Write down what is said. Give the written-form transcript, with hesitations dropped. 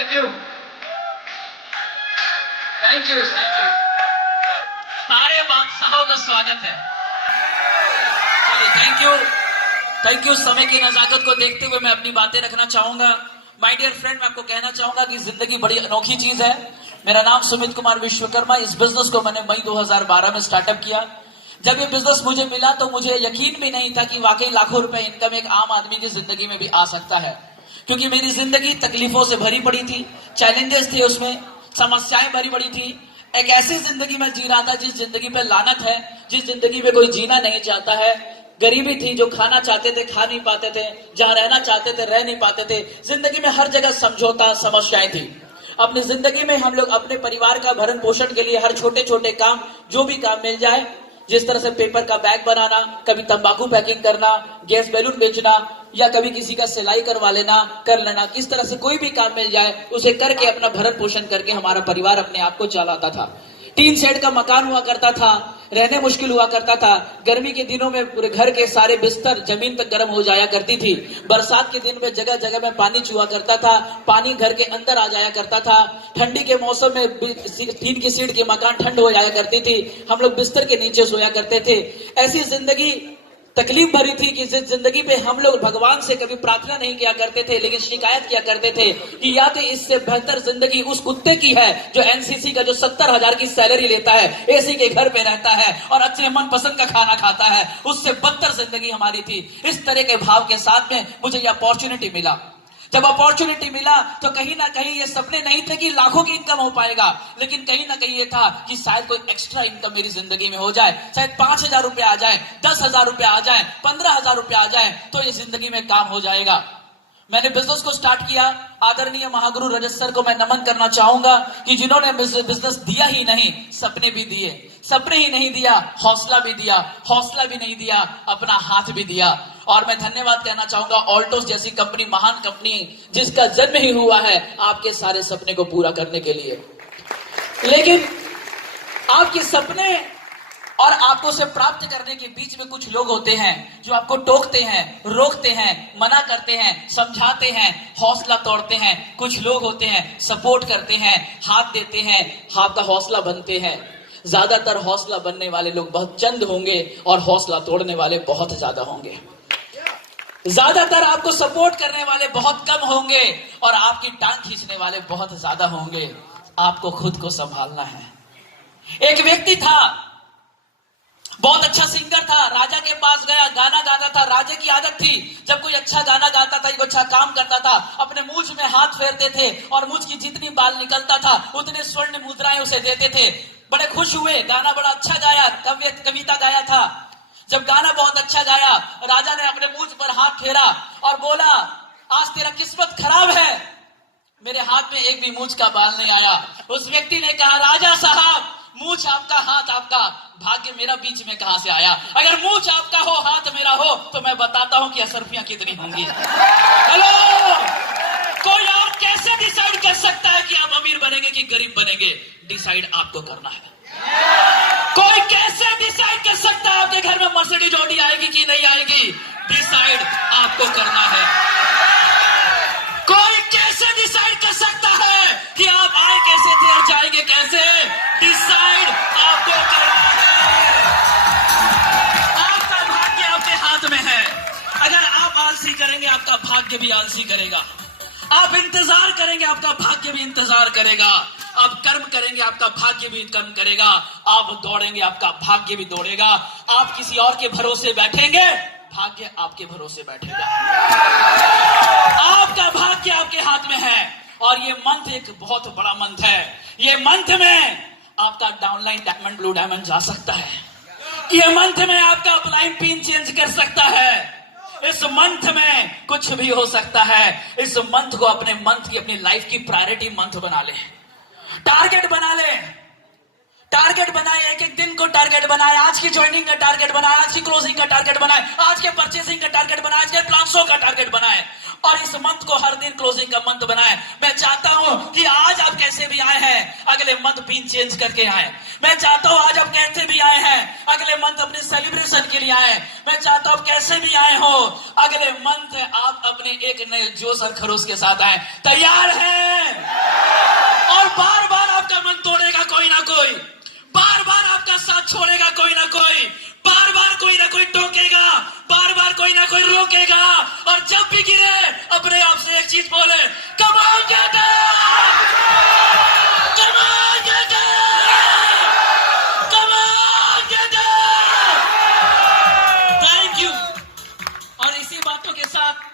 Thank you thank you सारे बादशाहों का स्वागत है। Thank you. समय की नजाकत को देखते हुए मैं अपनी बातें रखना चाहूंगा। माय डियर फ्रेंड, मैं आपको कहना चाहूंगा कि जिंदगी बड़ी अनोखी चीज है। मेरा नाम सुमित कुमार विश्वकर्मा। इस बिजनेस को मैंने मई 2012 में स्टार्टअप किया। जब ये बिजनेस मुझे मिला तो मुझे यकीन भी नहीं था कि वाकई लाखों रुपए इनकम एक आम आदमी की जिंदगी में भी आ सकता है, क्योंकि मेरी जिंदगी तकलीफों से भरी पड़ी थी, चैलेंजेस थे, उसमें समस्याएं भरी पड़ी थी। एक ऐसी जिंदगी में जी रहा था जिस जिंदगी पे लानत है, जिस जिंदगी में कोई जीना नहीं चाहता है। गरीबी थी, जो खाना चाहते थे खा नहीं पाते थे, जहां रहना चाहते थे रह नहीं पाते थे। जिंदगी में हर जगह समझौता, समस्याएं थी। अपनी जिंदगी में हम लोग अपने परिवार का भरण पोषण के लिए हर छोटे छोटे काम, जो भी काम मिल जाए, जिस तरह से पेपर का बैग बनाना, कभी तंबाकू पैकिंग करना, गैस बैलून बेचना, या कभी किसी का सिलाई करवा लेना, कर लेना, किस तरह से कोई भी काम मिल जाए उसे करके अपना भरण पोषण करके हमारा परिवार अपने आप को चलाता था। टीन शेड का मकान हुआ करता था, रहने मुश्किल हुआ करता था। गर्मी के दिनों में पूरे घर के सारे बिस्तर जमीन तक गर्म हो जाया करती थी। बरसात के दिन में जगह जगह में पानी चुआ करता था, पानी घर के अंदर आ जाया करता था। ठंडी के मौसम में टीन की सीट के मकान ठंड हो जाया करती थी, हम लोग बिस्तर के नीचे सोया करते थे। ऐसी जिंदगी तकलीफ भरी थी कि जिस जिंदगी पे हम लोग भगवान से कभी प्रार्थना नहीं किया करते थे, लेकिन शिकायत किया करते थे कि या तो इससे बेहतर जिंदगी उस कुत्ते की है जो एनसीसी का, जो 70,000 की सैलरी लेता है, एसी के घर पे रहता है और अच्छे मनपसंद का खाना खाता है, उससे बदतर जिंदगी हमारी थी। इस तरह के भाव के साथ में मुझे ये अपॉर्चुनिटी मिला। जब अपॉर्चुनिटी मिला तो कहीं ना कहीं ये सपने नहीं थे कि लाखों की इनकम हो पाएगा, लेकिन कहीं ना कहीं ये था कि शायद कोई एक्स्ट्रा इनकम मेरी जिंदगी में हो जाए, शायद 5,000 रुपए आ जाए, 10,000 रुपए आ जाए, 15,000 रुपए आ जाए, तो ये जिंदगी में काम हो जाएगा। मैंने बिजनेस को स्टार्ट किया। आदरणीय महागुरु रजत सर को मैं नमन करना चाहूंगा कि जिन्होंने बिजनेस दिया ही नहीं, सपने भी दिए। सपने ही नहीं दिया, हौसला भी दिया। हौसला भी नहीं दिया, अपना हाथ भी दिया। और मैं धन्यवाद कहना चाहूंगा ऑल्टोस जैसी कंपनी, महान कंपनी, जिसका जन्म ही हुआ है आपके सारे सपने को पूरा करने के लिए। लेकिन आपके सपने और आपको उसे प्राप्त करने के बीच में कुछ लोग होते हैं जो आपको टोकते हैं, रोकते हैं, मना करते हैं, समझाते हैं, हौसला तोड़ते हैं। कुछ लोग होते हैं सपोर्ट करते हैं, हाथ देते हैं, आपका हौसला बनते हैं। ज्यादातर हौसला बनने वाले लोग बहुत चंद होंगे और हौसला तोड़ने वाले बहुत ज्यादा होंगे। ज्यादातर आपको सपोर्ट करने वाले बहुत कम होंगे और आपकी टांग खींचने वाले बहुत ज्यादा होंगे। आपको खुद को संभालना है। एक व्यक्ति था, बहुत अच्छा सिंगर था, राजा के पास गया, गाना गाता था। राजा की आदत थी, जब कोई अच्छा गाना गाता था, कोई अच्छा काम करता था, अपने मूंछ में हाथ फेरते थे और मूंछ की जितनी बाल निकलता था उतने स्वर्ण मुद्राएं उसे देते थे। बड़े खुश हुए, गाना बड़ा अच्छा गाया, कविता गाया था। जब गाना बहुत अच्छा गाया, राजा ने अपने मूंछ पर हाथ फेरा और बोला, आज तेरा किस्मत खराब है, मेरे हाथ में एक भी मूंछ का बाल नहीं आया। उस व्यक्ति ने कहा, राजा साहब, मूंछ आपका, हाथ आपका, भाग्य मेरा बीच में कहां से आया? अगर मूंछ आपका हो, हाथ मेरा हो, तो मैं बताता हूं कि असरफियां कितनी होंगी। हेलो, कोई और कैसे डिसाइड कर सकता है कि आप अमीर बनेंगे कि गरीब बनेंगे? डिसाइड आपको करना है। कोई कैसे डिसाइड कर सकता है आपके घर में मर्सिडीज ऑडी आएगी कि नहीं आएगी? डिसाइड आपको करना है। कोई कैसे डिसाइड कर सकता है कि आप आए कैसे थे और जाएंगे कैसे? डिसाइड आपको करना है। आपका भाग्य आपके हाथ में है। अगर आप आलसी करेंगे, आपका भाग्य भी आलसी करेगा। आप इंतजार करेंगे, आपका भाग्य भी इंतजार करेगा। आप कर्म करेंगे, आपका भाग्य भी कर्म करेगा। आप दौड़ेंगे, आपका भाग्य भी दौड़ेगा। आप किसी और के भरोसे बैठेंगे, भाग्य आपके भरोसे बैठेगा। आपका भाग्य आपके हाथ में है। और ये मंथ एक बहुत बड़ा मंथ है। ये मंथ में आपका डाउनलाइन डायमंड, ब्लू डायमंड जा सकता है। ये मंथ में आपका अपलाइन पिन चेंज कर सकता है। इस मंथ में कुछ भी हो सकता है। इस मंथ को अपने मंथ की, अपनी लाइफ की प्रायोरिटी मंथ बना ले। टारगेट बना ले, टारगेट बनाए, एक एक दिन को टारगेट बनाए। आज की ज्वाइनिंग का टारगेट बनाए, आज की क्लोजिंग का टारगेट बनाए, आज के परचेसिंग का टारगेट बनाए, आज के प्लान्सों का टारगेट बनाए। और इस मंथ को हर दिन क्लोजिंग का मंथ बनाए। मैं चाहता हूं कि आज आप कैसे भी आए हैं अगले मंथ पिन चेंज करके आए। मैं चाहता हूं आज आप कैसे भी आए हैं अगले मंथ अपने सेलिब्रेशन के लिए आए। मैं चाहता हूं आप कैसे भी आए हो अगले मंथ आप अपने एक नए जोश और खरोश के साथ आए। तैयार हैं? और बार बार